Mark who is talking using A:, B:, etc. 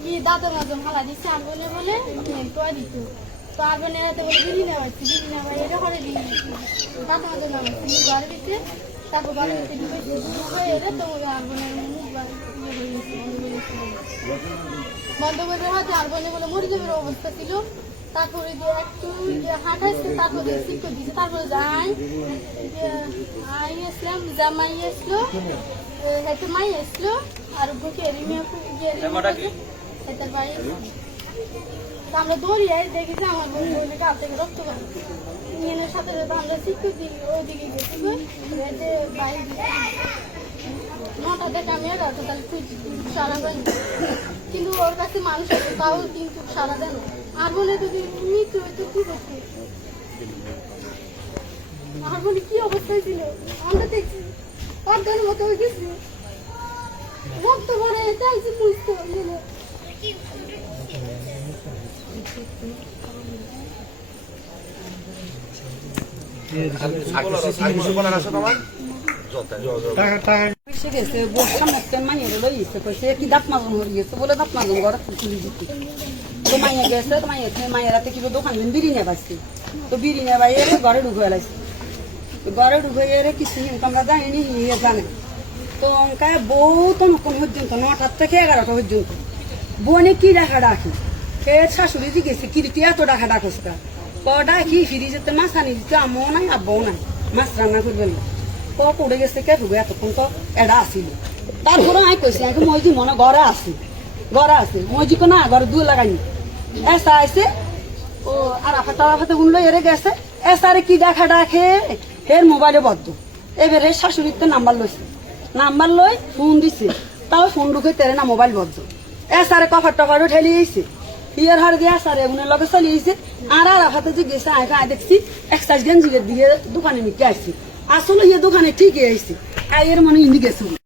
A: কি
B: দাদা মাজন হালা দিচ্ছে আর বোনে বলে টোয়া দিত তো আর বোনের হাতে বলে বিলি হচ্ছে বিলি নেওয়া এটা করে দাদা মাজন নেওয়া হচ্ছে ঘরে দিতে তারপর ঘরে দিতে ঢুকেছে ঢুকে এলে তো আর বোনের মুখ ইয়ে হয়ে বন্ধ হয়ে করে হাতে আর বলে বলে মরে যাবে অবস্থা ছিল তারপরে যে একটু হাঁটাইছে তারপরে শিক্ষক দিছে তারপরে যাই আই মাই আসলো আর বুকে রিমিয়া তা আমরা দৌড়িয়ে আমার বোন থেকে রক্ত সাথে সাথে আমরা শিক্ষক গেছি। বাইরে দেন। কিন্তু আর বলে কি আর বলে কি অবস্থায় ছিল? আমরা দেখছি মতো চাইছি বুঝতে গেলে
C: সে গেছে বর্ষা মধ্যে মাইয়ের লই গেছে কইছে কি দাঁত মাজন ঘরে দোকান বিড়ি নিয়ে পাইছে তো বিড়ি নিয়ে পাই এরে ঘরে ঢুকে তো ঘরে ঢুকে এরে কিছু আমরা জানিনি ইয়ে জানে তো অঙ্কায় বউ তো নকম পর্যন্ত নটার থেকে এগারোটা পর্যন্ত বোনে কি ডাকা ডাকি সে শাশুড়ি জিজ্ঞেসে কি রীতি এত ডাকা ডাকস কা ক ডাকি ফিরি যেতে মাছ আনি দিতে আমও নাই, আব্বাও নাই, মাছ রান্না করবে না। ক পড়ে গেছে কে ঢুকে এতক্ষণ তো এডা আসিল তারপরে আমি কইছি আমি মইজি মনে ঘরে আসি ঘরে আছে। মইজি কো না ঘরে দুই লাগাইনি। এসা আইছে, ও আর আফাটা আফাতে উনলো এরে গেছে। এসারে কি দেখা ডাকে হের মোবাইলে বদ্ধ। এবারে শাশুড়িতে নাম্বার লইছে। নাম্বার লই ফোন দিছে। তাও ফোন ঢুকে তেরে না মোবাইল বদ্ধ। এসারে কফার টফারও ঠেলি আইছে ইয়ার হার দিয়ে আসারে উনের লগে চলি আইছে। আর আর হাতে যে গেছে, আয় আয় দেখছি। এক্সাইজ গেঞ্জি দিয়ে দোকানে নিতে আসছি। আসলে ইয়ে দোকানে ঠিকই আইছি। আয়ের মনে ইন্দি গেছে।